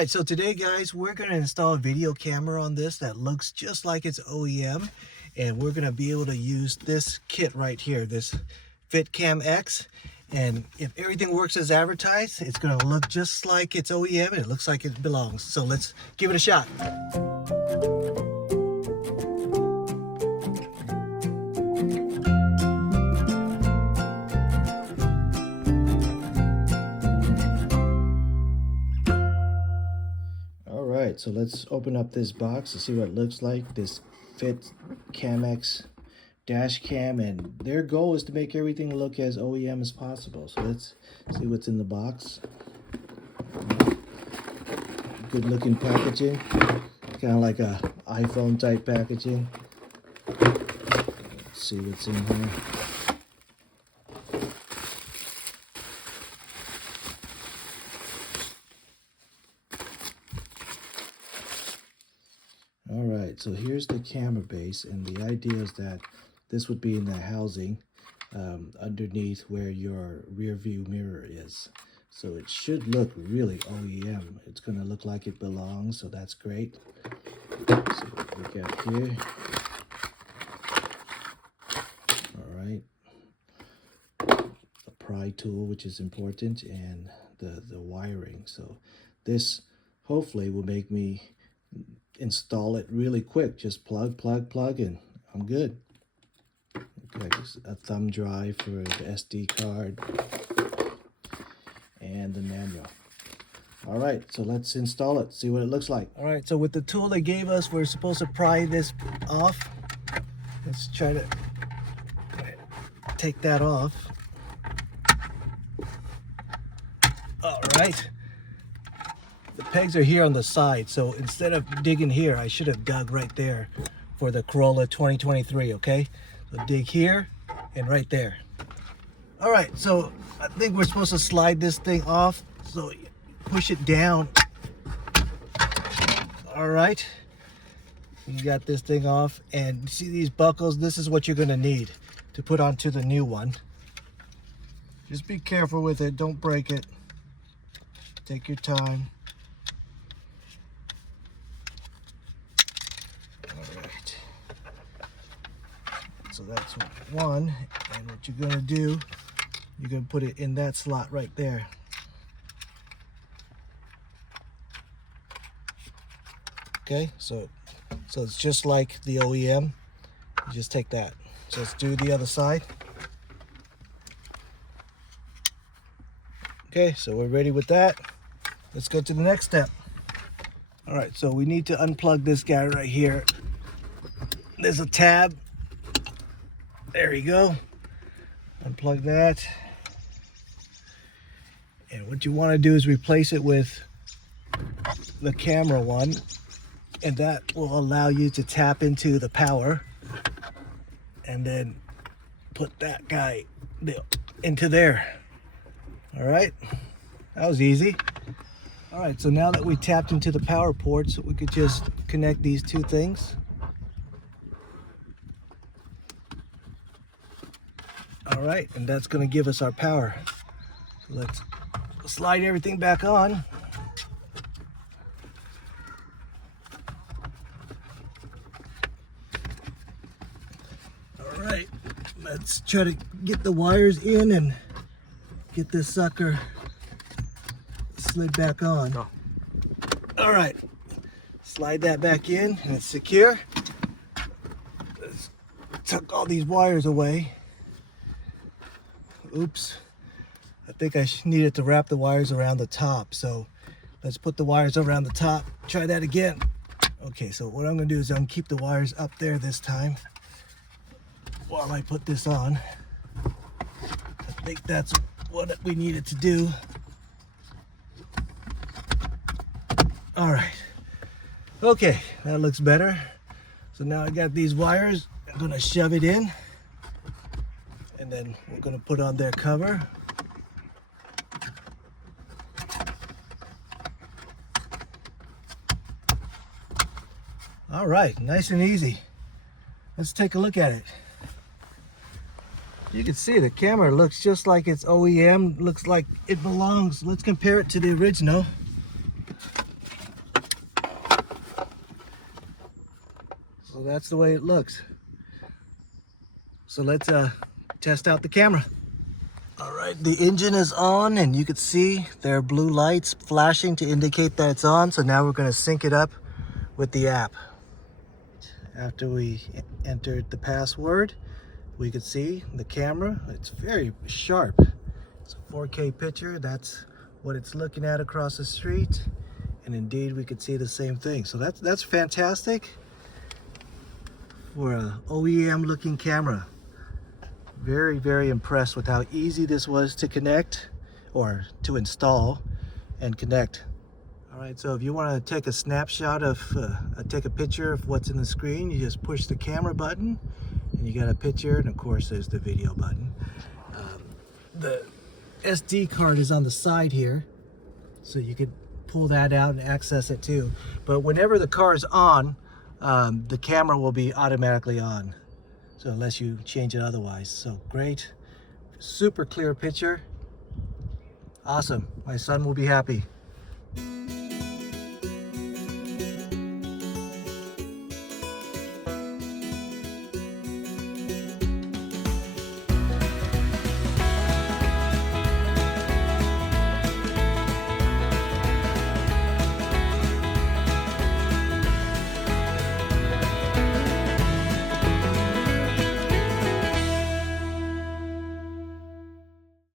right, so today guys, we're going to install a video camera on this that looks just like it's OEM, and we're going to be able to use this kit right here, this FITCAMX, and if everything works as advertised, it's going to look just like it's OEM and it looks like it belongs. So let's give it a shot. Alright, so let's open up this box to see what it looks like, this FITCAMX dash cam, and their goal is to make everything look as OEM as possible. So let's see what's in the box. Good looking packaging, kind of like a iPhone type packaging. Let's see what's in here. Alright, so here's the camera base, and the idea is that this would be in the housing underneath where your rear view mirror is. So it should look really OEM. It's going to look like it belongs, so that's great. So what we got here. Alright. A pry tool, which is important, and the wiring. So this hopefully will make me install it really quick. Just plug, and I'm good. Okay, just a thumb drive for the SD card and the manual. All right, so let's install it, see what it looks like. All right, so with the tool they gave us, we're supposed to pry this off. Let's try to take that off. All right. The pegs are here on the side, so instead of digging here, I should have dug right there for the Corolla 2023, okay? So dig here and right there. All right, so I think we're supposed to slide this thing off, so push it down. All right, you got this thing off, and see these buckles? This is what you're gonna need to put onto the new one. Just be careful with it, don't break it. Take your time. So that's one, and what you're going to do, you're going to put it in that slot right there. Okay, so it's just like the OEM. You just take that. So let's do the other side. Okay, so we're ready with that. Let's go to the next step. All right, so we need to unplug this guy right here. There's a tab. There you go. Unplug that. And what you want to do is replace it with the camera one, and that will allow you to tap into the power and then put that guy into there. All right, that was easy. All right, so now that we tapped into the power ports, we could just connect these two things. All right, and that's going to give us our power. So let's slide everything back on. All right, let's try to get the wires in and get this sucker slid back on. All right, slide that back in, and it's secure. Let's tuck all these wires away. Oops, I think I needed to wrap the wires around the top, so let's put the wires around the top. Try that again. Okay, so what I'm going to do is I'm going to keep the wires up there this time while I put this on. I think that's what we needed to do. All right, okay, that looks better. So now I got these wires. I'm going to shove it in, and then we're going to put on their cover. All right, nice and easy. Let's take a look at it. You can see the camera looks just like it's OEM, looks like it belongs. Let's compare it to the original. So that's the way it looks. So let's test out the camera. All right, the engine is on and you can see there are blue lights flashing to indicate that it's on. So now we're going to sync it up with the app. After we entered the password, we could see the camera. It's very sharp. It's a 4K picture. That's what it's looking at across the street. And indeed, we could see the same thing. So that's fantastic for a OEM looking camera. Very, very impressed with how easy this was to connect or to install and connect. All right, so if you want to take a snapshot of, take a picture of what's in the screen, you just push the camera button and you got a picture, and of course there's the video button. The SD card is on the side here, so you could pull that out and access it too. But whenever the car is on, the camera will be automatically on. So unless you change it otherwise. So great, super clear picture. Awesome, my son will be happy.